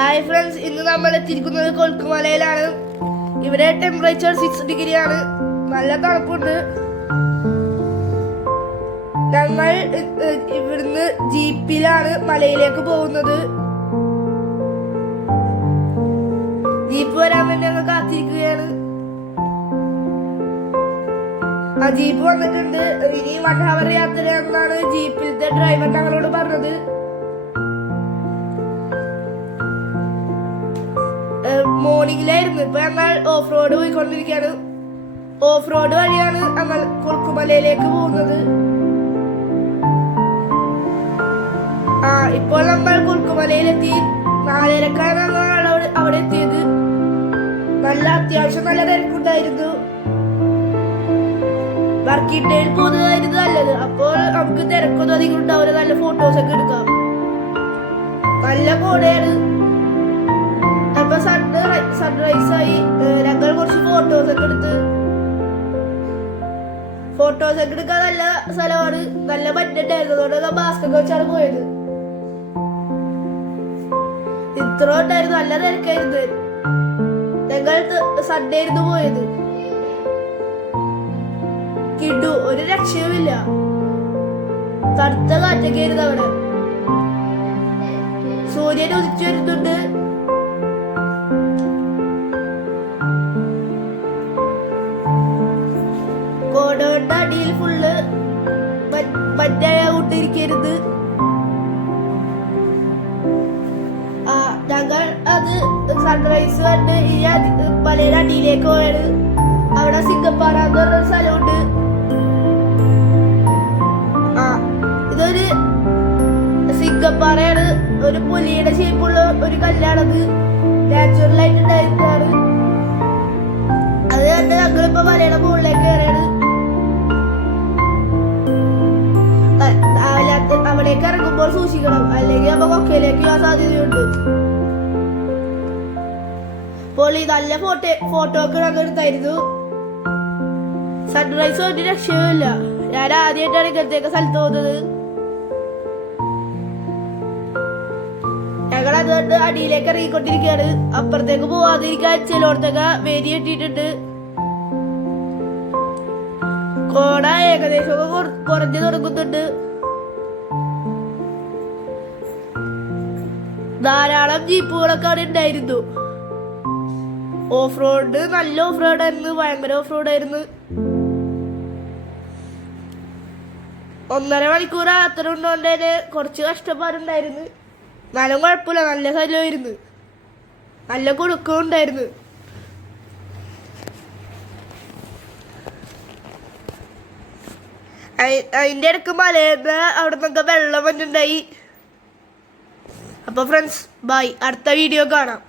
Hi friends, ഇന്ന് നമ്മൾ എത്തിയിരിക്കുന്നത് കൊൽക്കുമലയിലാണ്. ഇവിടെ ടെമ്പറേച്ചർ 6 ഡിഗ്രി ആണ്. നല്ല തണുപ്പുണ്ട്. ഞങ്ങൾ ഇവിടുന്ന് ജീപ്പിലാണ് മലയിലേക്ക് പോകുന്നത്. ജീപ്പ് വരാൻ വേണ്ടി ഞങ്ങൾ കാത്തിരിക്കുകയാണ്. ആ ജീപ്പ് വന്നിട്ടുണ്ട്. ഇനി 1 hour യാത്രയാണെന്നാണ് ജീപ്പിലത്തെ ഡ്രൈവർ ഞങ്ങളോട് പറഞ്ഞത്. മോർണിംഗിലായിരുന്നു. ഇപ്പൊ ഞങ്ങൾ ഓഫ് റോഡ് പോയിക്കൊണ്ടിരിക്കുകയാണ്. ഓഫ് റോഡ് വഴിയാണ് ഞങ്ങൾ കൊൽക്കുമലയിലേക്ക് പോകുന്നത്. ഇപ്പോൾ നമ്മൾ കൊൽക്കുമലയിലെത്തി. 4:30 അവിടെ എത്തിയത്. അത്യാവശ്യം നല്ല തിരക്കുണ്ടായിരുന്നു. വർക്കിംഗ് ഡേയിൽ പോകുന്നതായിരുന്നു നല്ലത്. അപ്പോൾ നമുക്ക് തിരക്കൊന്നും അധികം ഉണ്ടാവില്ല. നല്ല ഫോട്ടോസ് ഒക്കെ എടുക്കാം. നല്ല കോടയാണ്. അപ്പൊ സൺറൈസ് ആയി. ഞങ്ങൾ കുറച്ച് ഫോട്ടോസ് ഒക്കെ എടുക്കാൻ നല്ല സ്ഥലമാണ്. നല്ല മഞ്ഞുണ്ടായിരുന്നു. അതുകൊണ്ട് മാസ്ക് ഒക്കെ വെച്ചാണ് പോയത്. ഇത്ര ഉണ്ടായിരുന്നു. നല്ല തിരക്കായിരുന്നു. ഞങ്ങൾ സൺഡേ ആയിരുന്നു പോയത്. കിടു ഒരു രക്ഷയുമില്ല. കടുത്ത കാറ്റൊക്കെ ആയിരുന്നു അവിടെ. സൂര്യൻ ഉദിച്ചു വരുന്നുണ്ട്. കോടയുടെ അടിയിൽ ഫുള്ള് മഞ്ഞായ കൊണ്ടിരിക്കരുത്. ഞങ്ങൾ അത് സൺറൈസ് കണ്ട് ഈ മലയുടെ അടിയിലേക്ക് പോയത്. അവിടെ സിംഗപ്പാറ എന്ന് പറഞ്ഞൊരു സ്ഥലമുണ്ട്. ഇതൊരു സിംഗപ്പാറയാണ്. ഒരു പുലിയുടെ ഷേപ്പുള്ള ഒരു കല്ലാണത്. നാച്ചുറൽ ആയിട്ട് ഉണ്ടായിരുന്നതാണ്. അത് കണ്ട് ഞങ്ങളിപ്പോ മലയുടെ മുകളിലേക്ക് കയറിയാണ്. അവിടേക്ക് ഇറങ്ങുമ്പോൾ സൂക്ഷിക്കണം, അല്ലെങ്കിൽ അപ്പൊ കൊക്കയിലേക്ക് പോകാൻ സാധ്യതയുണ്ട്. അപ്പോൾ ഈ നല്ല ഫോട്ടോ ഒക്കെ ഞങ്ങൾ എടുത്തായിരുന്നു. സൺറൈസ് ഒരു രക്ഷയുമില്ല. ഞാൻ ആദ്യമായിട്ടാണ് ഇങ്ങനത്തേക്ക് സ്ഥലത്ത് പോകുന്നത്. ഞങ്ങൾ അതുകൊണ്ട് അടിയിലേക്ക് ഇറങ്ങിക്കൊണ്ടിരിക്കുകയാണ്. അപ്പുറത്തേക്ക് പോവാതിരിക്കാൻ ചിലയിടത്തൊക്കെ വേദി കെട്ടിയിട്ടുണ്ട്. കോട ഏകദേശം കുറഞ്ഞു തുടങ്ങുന്നുണ്ട്. ധാരാളം ജീപ്പുകളൊക്കെ അവിടെ ഉണ്ടായിരുന്നു. ഓഫ് റോഡ് നല്ല ഓഫ് റോഡായിരുന്നു. ഭയങ്കര ഓഫ് റോഡായിരുന്നു. 1.5 മണിക്കൂർ യാത്ര ഉണ്ടോണ്ടേന് കുറച്ച് കഷ്ടപ്പാടുണ്ടായിരുന്നു. നല്ല കുഴപ്പമില്ല. നല്ല സ്ഥലമായിരുന്നു. നല്ല കുടുക്കം ഉണ്ടായിരുന്നു. അതിന്റെ ഇടയ്ക്ക് മലയുടെ അവിടെ നിന്നൊക്കെ വെള്ളം വന്നിട്ടുണ്ടായി. അപ്പൊ ഫ്രണ്ട്സ്, ബൈ. അടുത്ത വീഡിയോ കാണാം.